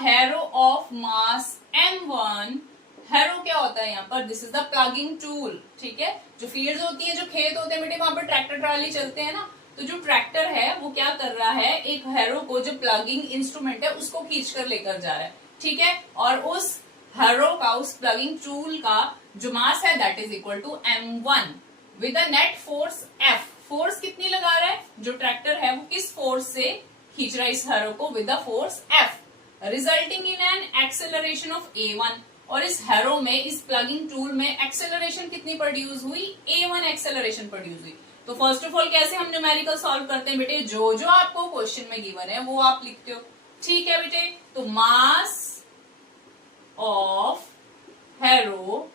Harrow of mass m1, harrow क्या होता है यहाँ पर, this is the plugging tool, ठीक है। जो फील्ड्स होती है, जो खेत होते हैं बेटे, वहां पर ट्रैक्टर ट्राली चलते हैं ना, तो जो ट्रैक्टर है वो क्या कर रहा है, एक हैरो को, जो प्लगिंग इंस्ट्रूमेंट है उसको खींच कर लेकर जा रहा है, ठीक है। और उस हैरो का, उस प्लगिंग टूल का जो मास है that is equal to m1 with a net force F। Force कितनी लगा रहा है, जो ट्रैक्टर है वो किस फोर्स से खींच रहा है इस हैरो को, with the force F, resulting in an acceleration of a1। और इस हैरो में, इस प्लगिंग टूल में एक्सेलरेशन कितनी प्रोड्यूस हुई, a1 एक्सेलरेशन प्रोड्यूस हुई। तो फर्स्ट ऑफ ऑल कैसे हम न्यूमेरिकल सॉल्व करते हैं बेटे, जो जो आपको क्वेश्चन में गिवन है वो आप लिखते हो, ठीक है बेटे। तो मास ऑफ हैरो,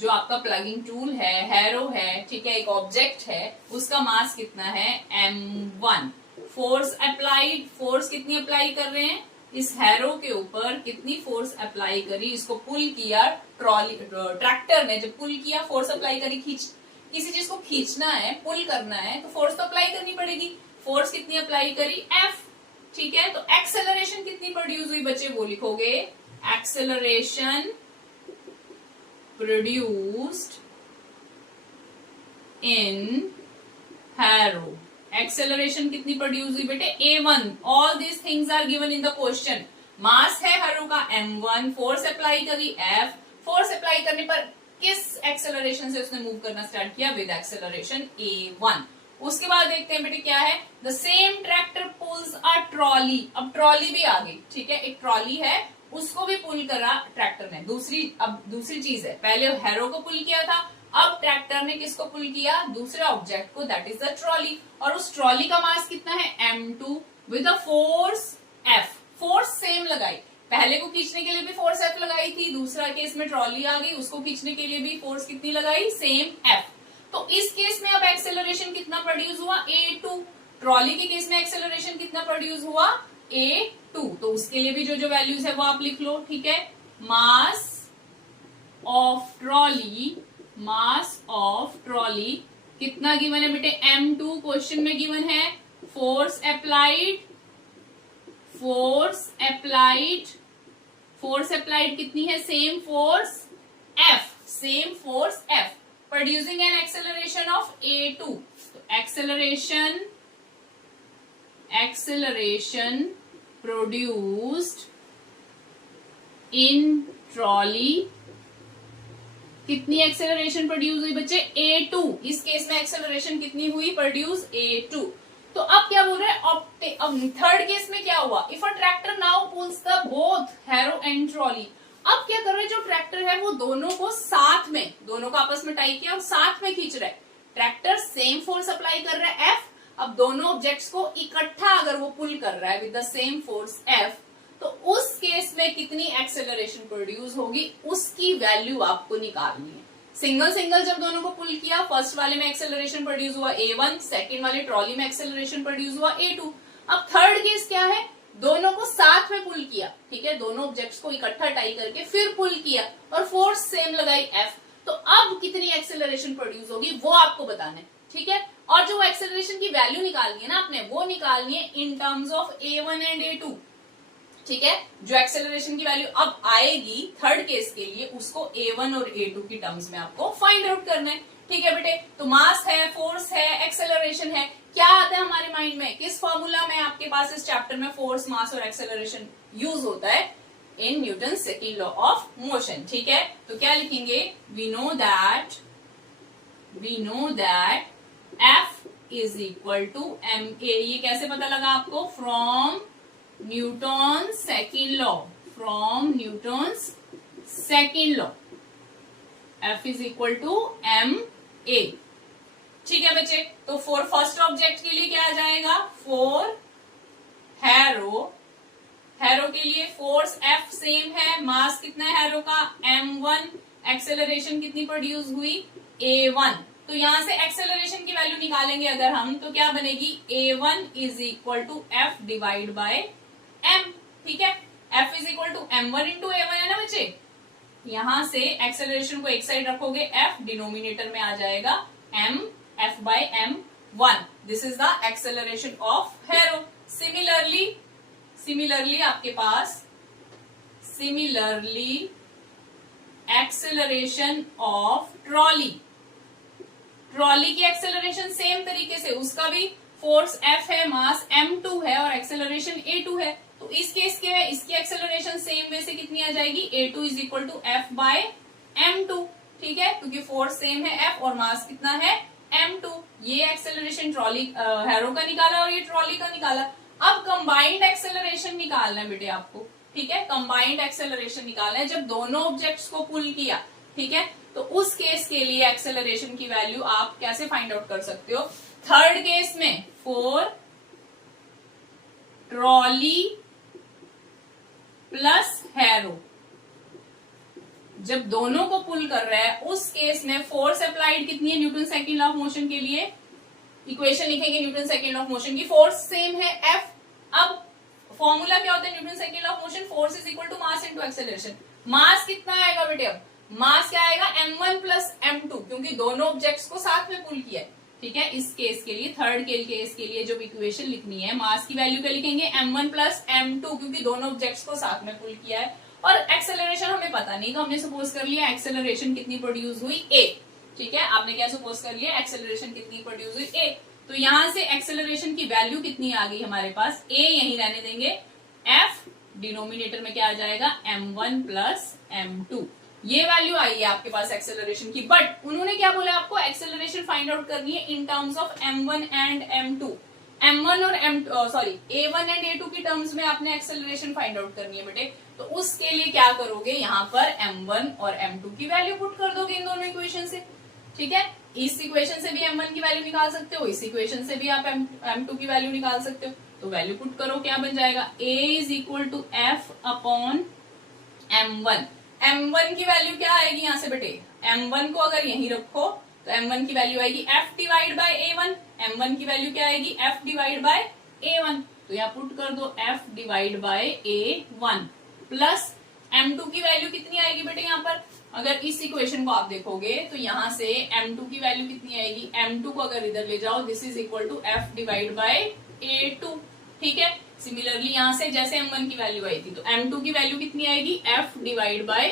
जो आपका प्लगिंग टूल है, हैरो है, ठीक है, एक ऑब्जेक्ट है, उसका मास कितना है, m1। फोर्स अप्लाइड, फोर्स कितनी अप्लाई कर रहे हैं, इस हैरो के ऊपर कितनी फोर्स अप्लाई करी, इसको पुल किया, ट्रॉली ट्रैक्टर ने जब पुल किया, फोर्स अप्लाई करी, किसी चीज को खींचना है, पुल करना है, तो फोर्स तो अप्लाई करनी पड़ेगी। फोर्स कितनी अप्लाई करी, F, ठीक है। तो एक्सेलरेशन कितनी प्रोड्यूस हुई बच्चे, वो लिखोगे, acceleration produced in harrow. Acceleration कितनी प्रोड्यूस हुई बेटे, a1। All these things are given in the question. Mass है हैरो का m1, फोर्स अप्लाई करी F, फोर्स अप्लाई करने पर किस एक्सेलरेशन से उसने मूव करना स्टार्ट किया, विद एक्सेलरेशन a1। उसके बाद देखते हैं बेटे क्या है, the same tractor pools a trolley. अब ट्रॉली भी आ गई, ठीक है, एक ट्रॉली है, उसको भी पुल करा ट्रैक्टर ने। अब दूसरी चीज है, पहले हैरो को पुल किया था, अब ट्रैक्टर ने किसको पुल किया, दूसरे ऑब्जेक्ट को, दैट इज द ट्रॉली। और उस ट्रॉली का मास कितना है, m2 with a force F। Force same लगाई, पहले को खींचने के लिए भी फोर्स F लगाई थी, दूसरा केस में ट्रॉली आ गई, उसको खींचने के लिए भी फोर्स कितनी लगाई, सेम F। तो इस केस में अब एक्सेलरेशन कितना प्रोड्यूस हुआ, a2। ट्रॉली के केस में एक्सेलरेशन कितना प्रोड्यूस हुआ, a2। तो उसके लिए भी जो जो वैल्यूज है वो आप लिख लो, ठीक है। Mass of trolley, mass of trolley कितना गिवन है बेटे, m2 क्वेश्चन में गिवन है। Force applied, force applied, force applied कितनी है, same force F, same force F, producing an acceleration of a2। तो एक्सेलरेशन प्रोड्यूस्ड इन ट्रॉली, कितनी एक्सेलरेशन प्रोड्यूस हुई बच्चे, a2। इस केस में एक्सेलरेशन कितनी हुई, प्रोड्यूस a2। तो अब क्या बोल रहे हैं, अब थर्ड केस में क्या हुआ, if a tractor now pulls the both harrow and trolley. अब क्या कर रहे हैं, जो ट्रैक्टर है वो दोनों को साथ में, दोनों को आपस में टाई किया और साथ में खींच रहा है। ट्रैक्टर सेम फोर्स अप्लाई कर रहा है F, अब दोनों ऑब्जेक्ट्स को इकट्ठा अगर वो पुल कर रहा है with the same force F, तो उस केस में कितनी एक्सेलरेशन प्रोड्यूस होगी, उसकी वैल्यू आपको निकालनी है। सिंगल सिंगल जब दोनों को पुल किया, फर्स्ट वाले में एक्सेलरेशन प्रोड्यूस हुआ a1, सेकंड वाले ट्रॉली में एक्सेलरेशन प्रोड्यूस हुआ a2। अब थर्ड केस क्या है, दोनों को साथ में पुल किया, ठीक है, दोनों ऑब्जेक्ट्स को इकट्ठा टाई करके फिर पुल किया और फोर्स सेम लगाई F। तो अब कितनी एक्सेलरेशन प्रोड्यूस होगी वो आपको बताना है, ठीक है। और जो एक्सेलरेशन की वैल्यू निकालनी है ना आपने, वो निकालनी है in terms of a1 and a2, ठीक है। जो एक्सेलरेशन की वैल्यू अब आएगी थर्ड केस के लिए, उसको a1 और a2 की टर्म्स में आपको फाइंड आउट करना है, ठीक है बेटे। तो मास है, फोर्स है, एक्सेलरेशन है, क्या आता है हमारे माइंड में, किस फॉर्मूला में आपके पास इस चैप्टर में फोर्स, मास और एक्सेलरेशन यूज होता है, in Newton second law of motion, ठीक है। तो क्या लिखेंगे, we know that F is equal to ma। ये कैसे पता लगा आपको, from Newton second law, F is equal to ma, ठीक है बच्चे। तो फॉर फर्स्ट ऑब्जेक्ट के लिए क्या आ जाएगा, फॉर हैरो के लिए फोर्स F सेम है, मास कितना है हैरो का, m1, एक्सेलरेशन कितनी प्रोड्यूस हुई, a1। तो यहां से एक्सेलरेशन की वैल्यू निकालेंगे अगर हम, तो क्या बनेगी, a1 is equal to F divide by m, ठीक है। F is equal to m1 into a1 है ना बच्चे। यहां से एक्सेलरेशन को एक साइड रखोगे, F डिनोमिनेटर में आ जाएगा m, F by m1। This is the acceleration of harrow. Similarly आपके पास similarly acceleration of trolley, trolley की एक्सेलरेशन सेम तरीके से, उसका भी फोर्स F है, मास m2 है और एक्सेलरेशन a2 है। तो इस केस के है, इसकी एक्सेलरेशन सेम वे से कितनी आ जाएगी, a2 is equal to F by m2, ठीक है, क्योंकि फोर्स सेम है F और मास कितना है m2। ये एक्सेलरेशन ट्रॉली हैरो का निकाला और ये ट्रॉली का निकाला। अब कंबाइंड एक्सेलरेशन निकालना है बेटे आपको, ठीक है, कंबाइंड एक्सेलरेशन निकालना है जब दोनों ऑब्जेक्ट्स को पुल किया, ठीक है। तो उस केस के लिए एक्सेलरेशन की वैल्यू आप कैसे फाइंड आउट कर सकते हो, थर्ड केस में फॉर ट्रॉली प्लस हैरो, जब दोनों को पुल कर रहा है उस केस में फोर्स अप्लाइड कितनी है Newton second law of motion के लिए, इक्वेशन लिखेंगे Newton second law of motion की, फोर्स सेम है F। अब फॉर्मूला क्या होता है Newton second law of motion, force is equal to mass into acceleration. Mass कितना आएगा बेटे, अब मास क्या आएगा m1 प्लस m2, क्योंकि दोनों ऑब्जेक्ट्स को साथ में पुल किया है, ठीक है। इस केस के लिए, थर्ड केस के लिए जो इक्वेशन लिखनी है, मास की वैल्यू क्या लिखेंगे m1 प्लस m2, क्योंकि दोनों ऑब्जेक्ट्स को साथ में पुल किया है। और एक्सेलरेशन हमें पता नहीं, तो हमने सपोज कर लिया एक्सेलरेशन कितनी प्रोड्यूस हुई a, ठीक है। आपने क्या सपोज कर लिया, एक्सेलरेशन कितनी प्रोड्यूस हुई a। तो यहां से एक्सेलरेशन की वैल्यू कितनी आ गई हमारे पास, a यहीं रहने देंगे, f डिनोमिनेटर में क्या आ जाएगा m1 प्लस m2, ये वैल्यू आई है आपके पास एक्सेलरेशन की। बट उन्होंने क्या बोला आपको, एक्सेलरेशन फाइंड आउट करनी है in terms of m1 and m2, m1 और a1 एंड a2 की टर्म्स में आपने एक्सेलरेशन फाइंड आउट करनी है बेटे। तो उसके लिए क्या करोगे, यहाँ पर m1 और m2 की वैल्यू पुट कर दोगे इन दोनों इक्वेशन से, ठीक है। इस इक्वेशन से भी m1 की वैल्यू निकाल सकते हो, इस इक्वेशन से भी आप m2 की वैल्यू निकाल सकते हो। तो वैल्यू पुट करो, क्या बन जाएगा, a is equal to F upon m1। m1 की वैल्यू क्या आएगी यहाँ से बेटे, m1 को अगर यहीं रखो तो m1 की वैल्यू आएगी f divide by a1, m1 की वैल्यू क्या आएगी f डिवाइड बाय a1, तो यहाँ पुट कर दो f divide by a1 plus m2 की वैल्यू कितनी आएगी बेटे, यहाँ पर अगर इस इक्वेशन को आप देखोगे तो यहाँ से m2 की वैल्यू कितनी आएगी, m2 को अगर इधर ले जाओ, this is equal to f divide by a2, ठीक है। सिमिलरली यहां से जैसे m1 की वैल्यू आई थी, तो m2 की वैल्यू कितनी आएगी, f डिवाइड बाय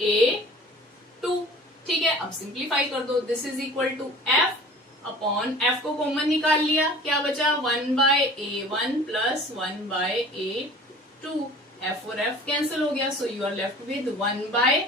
a2, ठीक है। अब सिंप्लीफाई कर दो, this is equal to f upon f को कॉमन निकाल लिया, क्या बचा 1 by a1 plus 1 by a2, f और f कैंसिल हो गया, so you are left with 1 by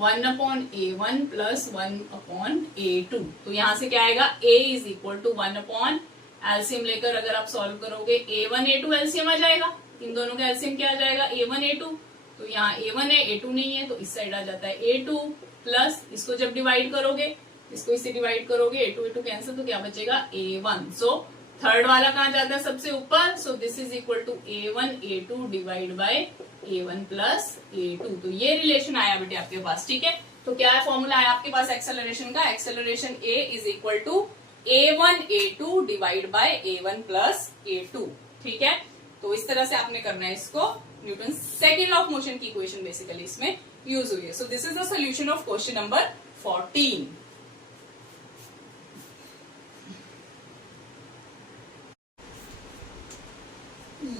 1 upon a1 plus 1 upon a2। तो यहां से क्या आएगा, a is equal to 1 upon, LCM लेकर अगर आप सॉल्व करोगे a1 a2 एलसीएम आ जाएगा, इन दोनों का एलसीएम क्या आ जाएगा a1 a2, तो यहाँ a1 है a2 नहीं है, तो इस साइड आ जाता है a2 प्लस, इसको जब डिवाइड करोगे, इसको इससे डिवाइड करोगे, a2 कैंसिल, तो क्या बचेगा a1। सो थर्ड वाला कहाँ जाता है, सबसे ऊपर, so this is equal to a1 a2 divide by a1 plus a2। तो ये रिलेशन आया बेटे आपके पास, ठीक है। तो क्या है फॉर्मूला आया आपके पास एक्सेलरेशन का, acceleration a is equal to a1 a2 divide by a1 plus a2, ठीक है। तो इस तरह से आपने करना है इसको, Newton second law of motion की इक्वेशन बेसिकली इसमें यूज हुई है। So this is the solution of question number 14।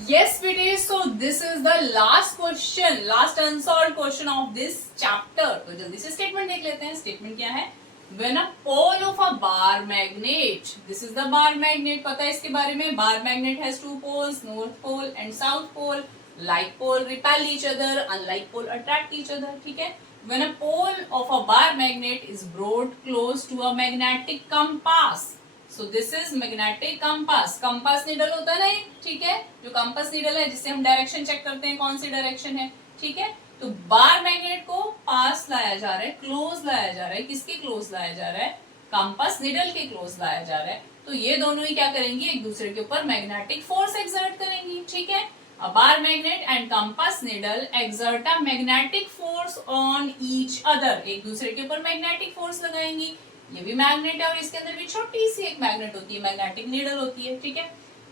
Yes, बेटे, so this is the last question, last unsolved question of this chapter। तो जल्दी से स्टेटमेंट देख लेते हैं। स्टेटमेंट क्या है, when a pole of a bar magnet, this is the bar magnet, पता है इसके बारे में, bar magnet has two poles, north pole and south pole, like pole repel each other, unlike pole attract each other, ठीक है। when a pole of a bar magnet is brought close to a magnetic compass, so this is magnetic compass, compass needle होता है ना ये, ठीक है, जो compass needle है जिससे हम डायरेक्शन चेक करते हैं कौन सी डायरेक्शन है, ठीक है। तो बार मैग्नेट को पास लाया जा रहा है, क्लोज लाया जा रहा है, किसके क्लोज लाया जा रहा है, कंपास निडल के क्लोज लाया जा रहा है। तो ये दोनों ही क्या करेंगी, एक दूसरे के ऊपर मैग्नेटिक फोर्स एक्सर्ट करेंगी, ठीक है। A bar magnet and compass needle exert a magnetic force on each other, एक दूसरे के ऊपर मैग्नेटिक फोर्स लगाएंगी। ये भी मैग्नेट है और इसके अंदर भी छोटी सी एक मैग्नेट होती है, मैग्नेटिक नीडल होती है, ठीक है।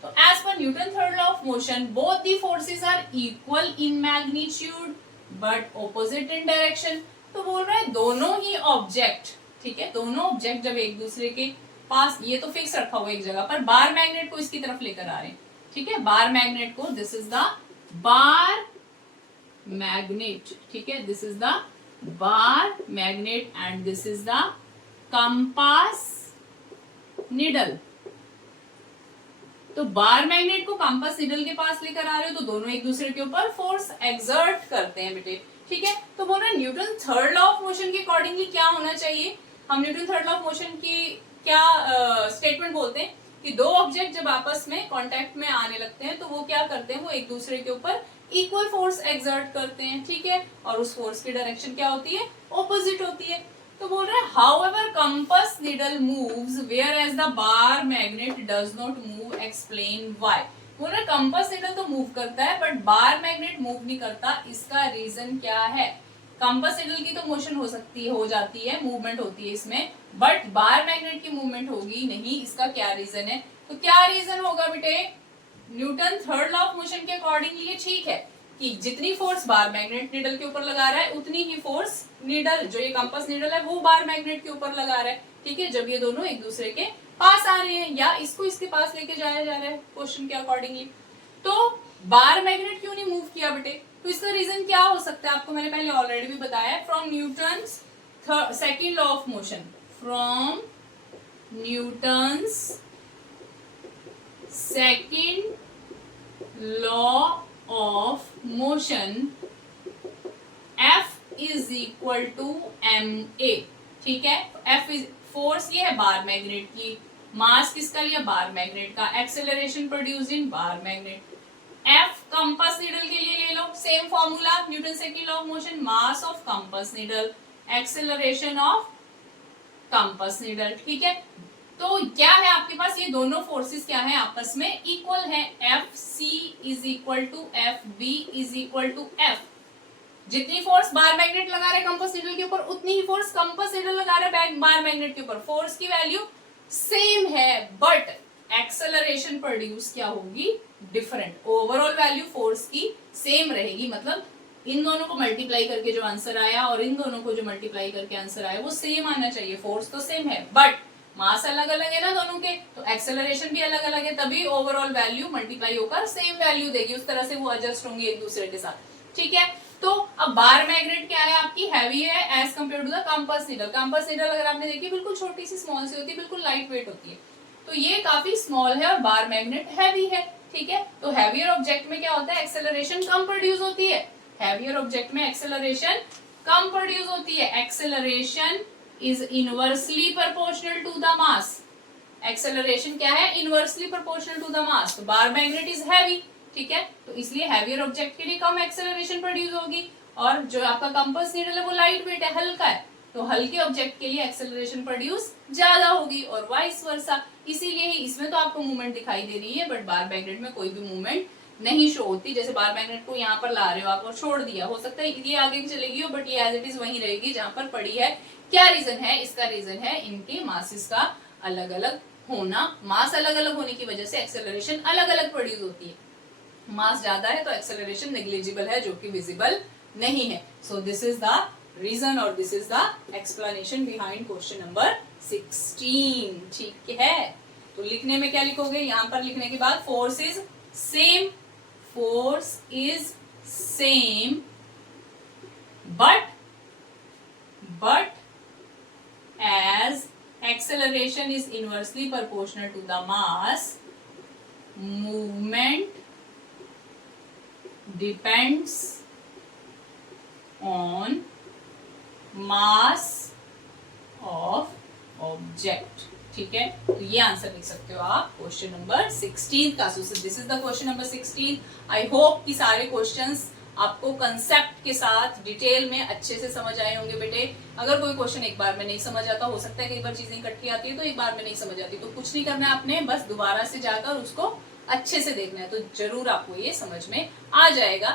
तो as per Newton third law of motion, both the forces are equal in magnitude but opposite in direction. तो बोल रहा है दोनों ही ऑब्जेक्ट, ठीक है, दोनों ऑब्जेक्ट जब एक दूसरे के पास, ये तो फिक्स रखा हुआ एक जगह पर, बार मैग्नेट को इसकी तरफ लेकर आ रहे हैं, ठीक है, बार मैग्नेट को, this is the bar magnet, ठीक है, this is the bar magnet and this is the compass needle. तो बार मैग्नेट को कंपास निडल के पास लेकर आ रहे हो तो दोनों एक दूसरे के ऊपर फोर्स एक्सर्ट करते हैं बेटे, ठीक है। तो बोल रहे Newton third law of motion के अकॉर्डिंगली क्या होना चाहिए, हम Newton third law of motion की क्या स्टेटमेंट बोलते हैं कि दो ऑब्जेक्ट जब आपस में कांटेक्ट में आने लगते हैं तो वो क्या करते हैं, वो एक दूसरे के ऊपर इक्वल फोर्स एक्सर्ट करते हैं, ठीक है, और उस फोर्स की डायरेक्शन क्या होती है, ऑपोजिट होती है। तो बोल रहे हैं however compass needle moves whereas the bar magnet does not move, explain why. बोल रहे कंपास नीडल तो मूव करता है बट बार मैग्नेट मूव नहीं करता, इसका रीजन क्या है। कंपास नीडल की तो मोशन हो जाती है, मूवमेंट होती है इसमें, बट बार मैग्नेट की मूवमेंट होगी नहीं, इसका क्या रीजन है। तो क्या रीजन होगा बेटे, Newton third law of motion के अकॉर्डिंगली ये ठीक है कि जितनी फोर्स बार मैग्नेट नीडल के ऊपर लगा रहा है उतनी ही फोर्स नीडल जो ये कंपास नीडल है वो बार मैग्नेट के ऊपर लगा रहा है, ठीक है, जब ये दोनों एक दूसरे के पास आ रहे हैं या इसको इसके पास लेके जाया जा रहा है क्वेश्चन के अकॉर्डिंगली। तो बार मैग्नेट क्यों नहीं मूव किया बेटे, तो इसका रीजन क्या हो सकता है, आपको मैंने पहले ऑलरेडी भी बताया है, from Newton's second law of motion, from Newton's second law of motion F is equal to ma, ठीक है। F इज फोर्स, ये है बार मैग्नेट की, मास किसका लिया, बार मैग्नेट का, acceleration produced in bar magnet. F compass needle के लिए ले लो, same formula, Newton second law of motion, mass of compass needle, acceleration of compass needle, ठीक है। तो क्या है आपके पास, ये दोनों फोर्सेस क्या है, आपस में इक्वल है, Fc is equal to Fb is equal to F। जितनी फोर्स बार मैग्नेट लगा रहे कंपास नीडल के ऊपर उतनी ही फोर्स कंपास नीडल लगा रहे बार मैग्नेट के ऊपर, फोर्स की वैल्यू सेम है बट एक्सेलरेशन प्रोड्यूस क्या होगी, डिफरेंट। ओवरऑल वैल्यू फोर्स की सेम रहेगी, मतलब इन दोनों को मल्टीप्लाई करके जो आंसर आया और इन दोनों को जो मल्टीप्लाई करके आंसर आया वो सेम आना चाहिए, फोर्स तो सेम है बट मास अलग अलग है ना दोनों के, तो एक्सेलरेशन भी अलग अलग है, तभी ओवरऑल वैल्यू मल्टीप्लाई होकर सेम वैल्यू देगी, उस तरह से वो एडजस्ट होंगी एक दूसरे के साथ, ठीक है। तो अब बार मैग्नेट क्या है आपकी, हैवी है as compare to the compass needle. Compass needle अगर आपने देखी बिल्कुल छोटी सी स्मॉल सी होती है, बिल्कुल लाइट वेट होती है, तो ये काफी स्मॉल है और बार मैग्नेट हैवी है, ठीक है। तो हैवियर ऑब्जेक्ट में क्या होता है, एक्सेलरेशन कम प्रोड्यूस होती है, हैवियर ऑब्जेक्ट में एक्सेलरेशन कम प्रोड्यूस होती है, acceleration is inversely proportional to the mass. Acceleration क्या है, inversely proportional to the mass. तो बार मैग्नेट इज हैवी, ठीक है, तो इसलिए हैवियर ऑब्जेक्ट के लिए कम एक्सेलरेशन प्रोड्यूस होगी, और जो आपका कंपास नीडल है वो लाइट वेट है, हल्का है, तो हल्के ऑब्जेक्ट के लिए एक्सेलरेशन प्रोड्यूस ज्यादा होगी और वाइस वर्सा। इसीलिए ही इसमें तो आपको मूवमेंट दिखाई दे रही है बट बार मैग्नेट में कोई भी मूवमेंट नहीं शो होती। जैसे बार मैग्नेट को यहाँ पर ला रहे हो आप और छोड़ दिया, हो सकता है ये आगे चलेगी हो बट ये एज इट इज वहीं रहेगी जहां पर पड़ी है। क्या रीजन है, इसका रीजन है इनके मासेस का अलग अलग होना, मास अलग अलग होने की वजह से एक्सेलरेशन अलग अलग प्रोड्यूस होती है। मास ज्यादा है तो एक्सेलरेशन नेग्लिजिबल है जो कि विजिबल नहीं है। So this is the reason और this is the explanation behind question number 16, ठीक है। तो लिखने में क्या लिखोगे, यहां पर लिखने के बाद force is same, force is same but as acceleration is inversely proportional to the mass, movement depends on mass of object, ठीक है। तो ये आंसर लिख सकते हो आप क्वेश्चन नंबर 16 का। This is the question number 16। I hope कि सारे क्वेश्चंस आपको कंसेप्ट के साथ डिटेल में अच्छे से समझ आए होंगे बेटे। अगर कोई क्वेश्चन एक बार में नहीं समझ आता, हो सकता है कई बार चीजें इकट्ठी आती है तो एक बार में नहीं समझ आती, तो कुछ नहीं करना है आपने, बस दोबारा से जाकर उसको अच्छे से देखना है, तो जरूर आपको ये समझ में आ जाएगा।